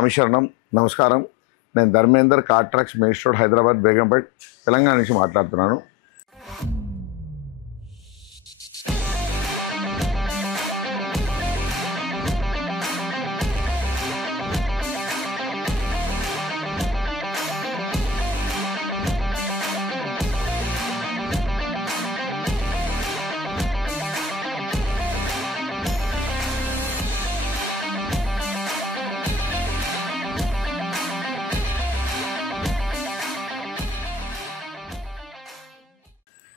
అమిశరణం నమస్కారం. నేను Dharmender కార్ట్రాక్స్ main road Hyderabad Begumpet Telangana నుంచి మాట్లాడుతున్నాను.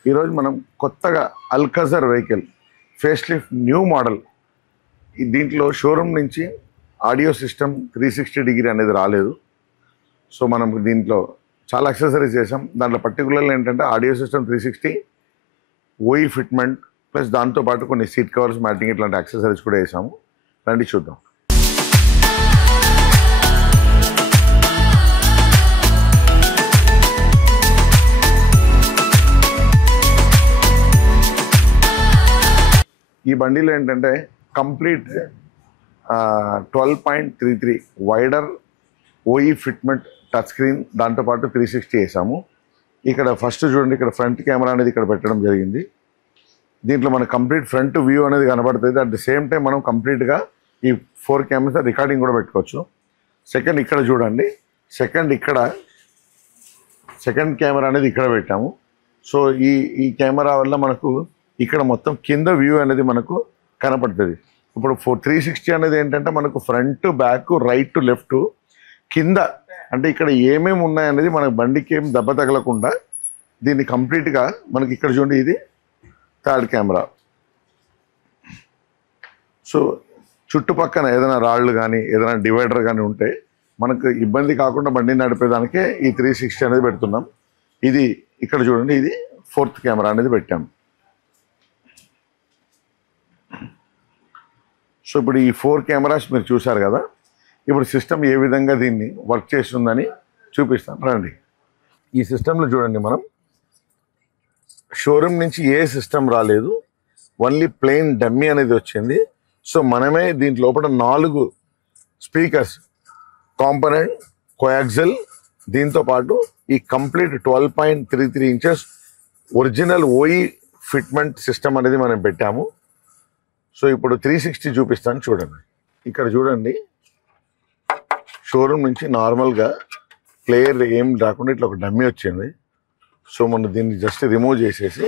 ఈరోజు మనం కొత్తగా Alcazar vehicle face lift new model, దీంట్లో షోరూమ్ నుంచి ఆడియో సిస్టమ్ 360 డిగ్రీ అనేది రాలేదు. సో మనం దీంట్లో చాలా యాక్సెసరీస్ చేసాం. దాంట్లో పర్టికులర్గా ఏంటంటే audio system 360, OE fitment plus దాంతోపాటు కొన్ని సీట్ కవర్స్, మ్యాటింగ్ ఇట్లాంటి యాక్సెసరీస్ కూడా వేసాము. రండి చూద్దాం. ఈ బండిలో ఏంటంటే complete 12.33 wider OE fitment touch screen, దాంతోపాటు 360 వేసాము. ఇక్కడ ఫస్ట్ చూడండి, ఇక్కడ ఫ్రంట్ కెమెరా అనేది ఇక్కడ పెట్టడం జరిగింది. దీంట్లో మన కంప్లీట్ ఫ్రంట్ వ్యూ అనేది కనబడుతుంది. అట్ ది సేమ్ టైం మనం కంప్లీట్గా ఈ 4 కెమెరాస్ రికార్డింగ్ కూడా పెట్టుకోవచ్చు. సెకండ్ ఇక్కడ చూడండి, సెకండ్ కెమెరా అనేది ఇక్కడ పెట్టాము. సో ఈ కెమెరా వల్ల మనకు ఇక్కడ మొత్తం కింద వ్యూ అనేది మనకు కనపడుతుంది. ఇప్పుడు 360 అనేది ఏంటంటే మనకు ఫ్రంట్, బ్యాక్, రైట్, లెఫ్ట్, కింద అంటే ఇక్కడ ఏమేమి ఉన్నాయనేది మన బండికి ఏం దెబ్బ తగలకుండా దీన్ని కంప్లీట్గా మనకి ఇక్కడ చూడండి, ఇది థర్డ్ కెమెరా. సో చుట్టుపక్కన ఏదైనా రాళ్ళు కానీ ఏదైనా డివైడర్ కానీ ఉంటే మనకు ఇబ్బంది కాకుండా బండిని నడిపేదానికే ఈ 360 అనేది పెడుతున్నాం. ఇది ఇక్కడ చూడండి, ఇది 4th కెమెరా అనేది పెట్టాం. సో ఇప్పుడు ఈ 4 కెమెరాస్ మీరు చూశారు కదా. ఇప్పుడు సిస్టమ్ ఏ విధంగా దీన్ని వర్క్ చేస్తుందని చూపిస్తాను రండి. ఈ సిస్టంలో చూడండి, మనం షోరూమ్ నుంచి ఏ సిస్టమ్ రాలేదు, ఓన్లీ ప్లెయిన్ డమ్మీ అనేది వచ్చింది. సో మనమే దీంట్ లోపల 4 స్పీకర్స్, కాంపోనెంట్, కోయాక్సిల్, దీంతోపాటు ఈ complete 12.33 inches original OE fitment system అనేది మనం పెట్టాము. సో ఇప్పుడు 360 చూపిస్తాను చూడండి. ఇక్కడ చూడండి, షోరూమ్ నుంచి నార్మల్గా ప్లేయర్ ఏం రాకుండా ఇట్లా ఒక డమ్మీ వచ్చింది. సో మనం దీన్ని జస్ట్ రిమూవ్ చేసేసి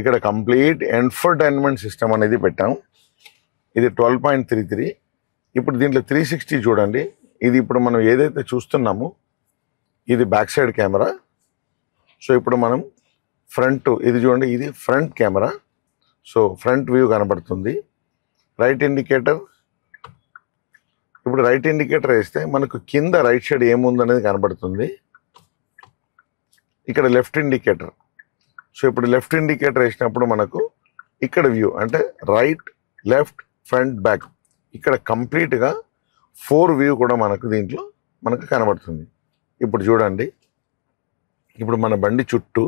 ఇక్కడ కంప్లీట్ ఇన్ఫోటైన్మెంట్ సిస్టమ్ అనేది పెట్టాం. ఇది 12.33. ఇప్పుడు దీంట్లో 360 చూడండి, ఇది ఇప్పుడు మనం ఏదైతే చూస్తున్నామో ఇది బ్యాక్ సైడ్ కెమెరా. సో ఇప్పుడు మనం ఫ్రంట్, ఇది చూడండి, ఇది front camera. So front view కనబడుతుంది. రైట్ ఇండికేటర్, ఇప్పుడు రైట్ ఇండికేటర్ వేస్తే మనకు కింద రైట్ సైడ్ ఏముందనేది కనబడుతుంది. ఇక్కడ లెఫ్ట్ ఇండికేటర్. సో ఇప్పుడు లెఫ్ట్ ఇండికేటర్ వేసినప్పుడు మనకు ఇక్కడ వ్యూ అంటే రైట్, లెఫ్ట్, ఫ్రంట్, బ్యాక్, ఇక్కడ కంప్లీట్గా 4 వ్యూ కూడా మనకు దీంట్లో మనకు కనబడుతుంది. ఇప్పుడు చూడండి, ఇప్పుడు మన బండి చుట్టూ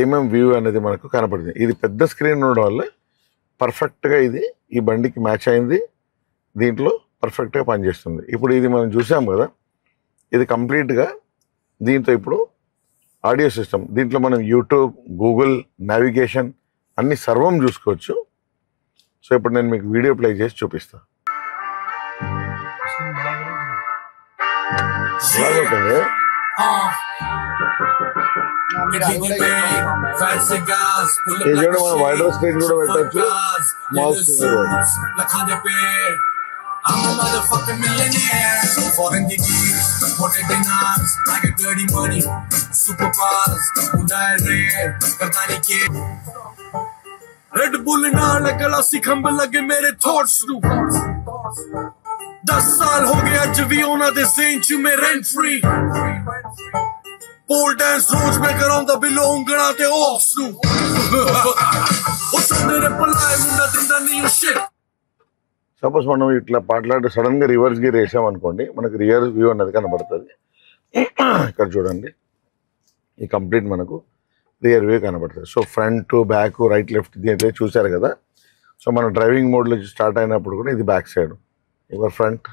ఏమేం వ్యూ అనేది మనకు కనపడుతుంది. ఇది పెద్ద స్క్రీన్ ఉండడం వల్ల పర్ఫెక్ట్గా ఇది ఈ బండికి మ్యాచ్ అయింది, దీంట్లో పర్ఫెక్ట్గా పనిచేస్తుంది. ఇప్పుడు ఇది మనం చూసాం కదా, ఇది కంప్లీట్గా దీంతో ఇప్పుడు ఆడియో సిస్టమ్, దీంట్లో మనం యూట్యూబ్, గూగుల్, నావిగేషన్ అన్ని సర్వం చూసుకోవచ్చు. సో ఇప్పుడు నేను మీకు వీడియో ప్లే చేసి చూపిస్తాను. మనం వైడర్ స్క్రీన్ కూడా పెట్టచ్చు, స్మాల్ స్క్రీన్ కూడా. I'm a motherfucking millionaire. Foreign gigs, imported dinars. I get dirty money, superpowers. Udai rare, kartani ke. Red Bull naal gala sikham lage mere thoughts nu. 10 saal ho gaya aj vi ona de saint you mere entry. Pole dance roads mein karaunda below ungana te offs nu. O sandere palai munda dinda new shit. Suppose మనం ఇట్లా పాటలాడి సడన్గా reverse gear వేసామనుకోండి, మనకు rear view అనేది కనబడుతుంది. ఇక్కడ చూడండి, ఈ కంప్లీట్ మనకు రియర్ వ్యూ కనబడుతుంది. So front, back, right, left దీంట్లో చూశారు కదా. సో మనం డ్రైవింగ్ మోడ్లో స్టార్ట్ అయినప్పుడు కూడా ఇది బ్యాక్ సైడ్, ఇవర్ ఫ్రంట్,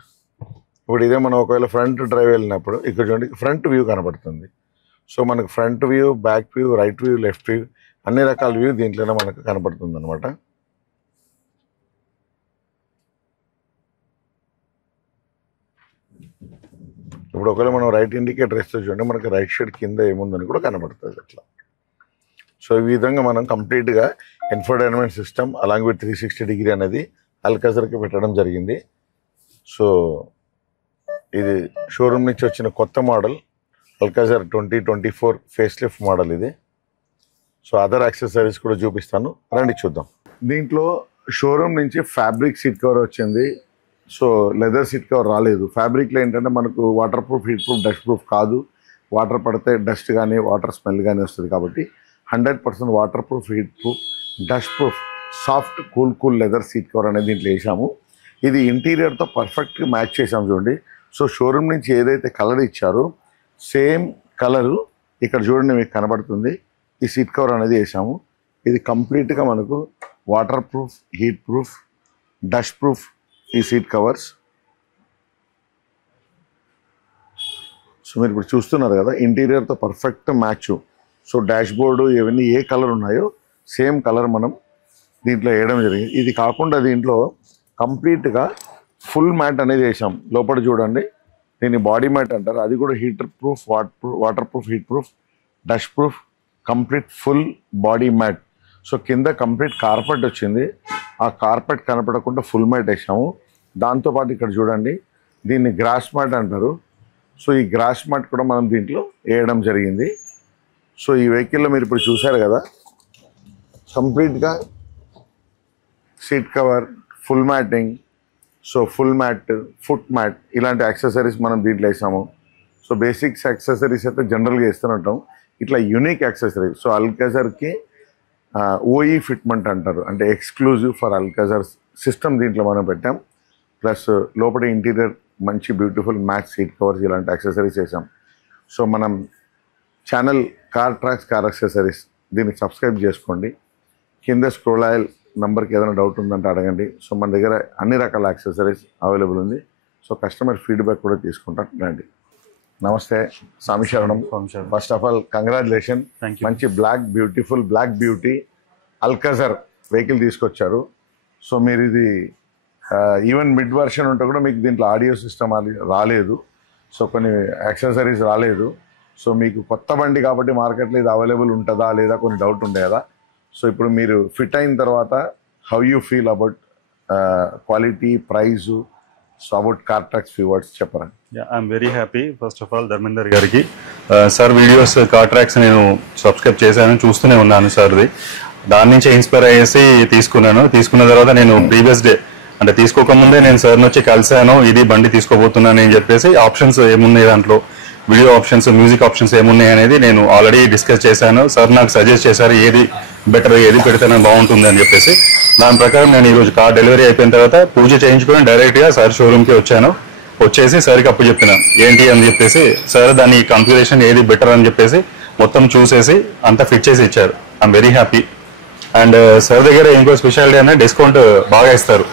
ఇప్పుడు ఇదే మనం ఒకవేళ ఫ్రంట్ డ్రైవ్ వెళ్ళినప్పుడు ఇక్కడ చూడండి ఫ్రంట్ వ్యూ కనబడుతుంది. సో మనకు front view, back view, right view, left view అన్ని రకాల వ్యూ దీంట్లోనే మనకు కనబడుతుంది అనమాట. ఇప్పుడు ఒకవేళ మనం రైట్ ఇండికేటర్ ఇస్తే చూడండి మనకి రైట్ సైడ్ కింద ఏముందని కూడా కనబడుతుంది అట్లా. సో ఈ విధంగా మనం కంప్లీట్గా infotainment system along with 360 degree అనేది అల్కాజర్కి పెట్టడం జరిగింది. సో ఇది షోరూమ్ నుంచి వచ్చిన కొత్త మోడల్ అల్కాజర్ 2024 ఫేస్ లిఫ్ట్ మోడల్ ఇది. సో అదర్ యాక్సెసరీస్ కూడా చూపిస్తాను, రండి చూద్దాం. దీంట్లో షోరూమ్ నుంచి ఫ్యాబ్రిక్ సీట్ కవర్ వచ్చింది. సో లెదర్ సీట్ కవర్ రాలేదు. ఫ్యాబ్రిక్లో ఏంటంటే మనకు water proof, heat proof, dust proof కాదు. వాటర్ పడితే డస్ట్ కానీ వాటర్ స్మెల్ కానీ వస్తుంది కాబట్టి 100% water proof, heat proof, dust proof, soft cool leather seat cover అనేది దీంట్లో వేసాము. ఇది ఇంటీరియర్తో పర్ఫెక్ట్గా మ్యాచ్ చేసాము చూడండి. సో షోరూమ్ నుంచి ఏదైతే కలర్ ఇచ్చారో సేమ్ కలరు ఇక్కడ చూడండి మీకు కనబడుతుంది. ఈ సీట్ కవర్ అనేది వేసాము. ఇది కంప్లీట్గా మనకు water proof, heat proof, dust proof ఈ సీట్ కవర్స్. సో మీరు ఇప్పుడు చూస్తున్నారు కదా ఇంటీరియర్తో perfect match. So dashboard ఇవన్నీ ఏ కలర్ ఉన్నాయో సేమ్ కలర్ మనం దీంట్లో వేయడం జరిగింది. ఇది కాకుండా దీంట్లో కంప్లీట్గా ఫుల్ మ్యాట్ అనేది వేసాం. లోపల చూడండి దీన్ని బాడీ మ్యాట్ అంటారు. అది కూడా heater proof, water proof, heat proof, dust proof, complete full body mat. So కింద కంప్లీట్ కార్పెట్ వచ్చింది. ఆ కార్పెట్ కనపడకుండా ఫుల్ మ్యాట్ వేసాము. దాంతోపాటు ఇక్కడ చూడండి దీన్ని గ్రాస్ మ్యాట్ అంటారు. సో ఈ గ్రాస్ మ్యాట్ కూడా మనం దీంట్లో వేయడం జరిగింది. సో ఈ వెహికల్లో మీరు ఇప్పుడు చూసారు కదా కంప్లీట్గా seat cover, full matting, so full mat, foot mat ఇలాంటి యాక్సెసరీస్ మనం దీంట్లో వేసాము. సో బేసిక్స్ యాక్సెసరీస్ అయితే జనరల్గా వేస్తూనే ఇట్లా యూనిక్ యాక్సెసరీస్. సో అల్కాజర్కి ఓఈ ఫిట్మెంట్ అంటారు, అంటే ఎక్స్క్లూజివ్ ఫర్ అల్కాజర్ సిస్టమ్ దీంట్లో మనం పెట్టాం. ప్లస్ లోపల ఇంటీరియర్ మంచి బ్యూటిఫుల్ మ్యాట్ సీట్ కవర్స్ ఇలాంటి యాక్సెసరీస్ వేసాం. సో మనం channel car tracks car accessories దీన్ని సబ్స్క్రైబ్ చేసుకోండి. కింద స్క్రోల్ ఆయిల్ నెంబర్కి ఏదైనా డౌట్ ఉందంటే అడగండి. సో మన దగ్గర అన్ని రకాల యాక్సెసరీస్ అవైలబుల్ ఉంది. సో కస్టమర్ ఫీడ్బ్యాక్ కూడా తీసుకుంటాం. రండి. నమస్తే, స్వామి శరణం. ఫస్ట్ ఆఫ్ ఆల్ కంగ్రాచులేషన్, మంచి beautiful black beauty Alcazar vehicle తీసుకొచ్చారు. సో మీరు ఇది ఈవెన్ మిడ్ వర్షన్ ఉంటే కూడా మీకు దీంట్లో ఆడియో సిస్టమ్ రాలేదు. సో కొన్ని యాక్సెసరీస్ రాలేదు. సో మీకు కొత్త బండి కాబట్టి మార్కెట్లో ఇది అవైలబుల్ ఉంటుందా లేదా కొన్ని డౌట్ ఉండే కదా. సో ఇప్పుడు మీరు ఫిట్ అయిన తర్వాత how you feel about quality, price, so about car tracks few words చెప్పరా? I'm very happy. First of all Dharmender గారికి సార్ వీడియోస్ కార్ ట్రాక్స్ నేను సబ్స్క్రైబ్ చేశాను, చూస్తూనే ఉన్నాను సార్ది. దాని నుంచి ఇన్స్పైర్ అయ్యేసి తీసుకున్న తర్వాత నేను ప్రీవియస్ డే అంటే తీసుకోకముందే నేను సార్ని వచ్చి కలిశాను. ఇది బండి తీసుకోబోతున్నాను అని చెప్పేసి ఆప్షన్స్ ఏమున్నాయి దాంట్లో, వీడియో ఆప్షన్స్, మ్యూజిక్ ఆప్షన్స్ ఏమున్నాయి అనేది నేను ఆల్రెడీ డిస్కస్ చేశాను. సార్ నాకు సజెస్ట్ చేశారు ఏది బెటర్, ఏది పెడితేనే బాగుంటుంది అని చెప్పేసి. దాని ప్రకారం నేను ఈరోజు కార్ డెలివరీ అయిపోయిన తర్వాత పూజ చేయించుకొని డైరెక్ట్గా సార్ షోరూమ్కి వచ్చేసి సార్కి అప్పు చెప్పినాను ఏంటి అని చెప్పేసి. సార్ దాని కాన్ఫిగరేషన్ ఏది బెటర్ అని చెప్పేసి మొత్తం చూసేసి అంతా ఫిట్ చేసి ఇచ్చారు. I'm very happy. And sir దగ్గర ఇంకో స్పెషాలిటీ అనే డిస్కౌంట్ బాగా ఇస్తారు.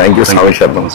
థ్యాంక్ యూ, స్వామి శరణం.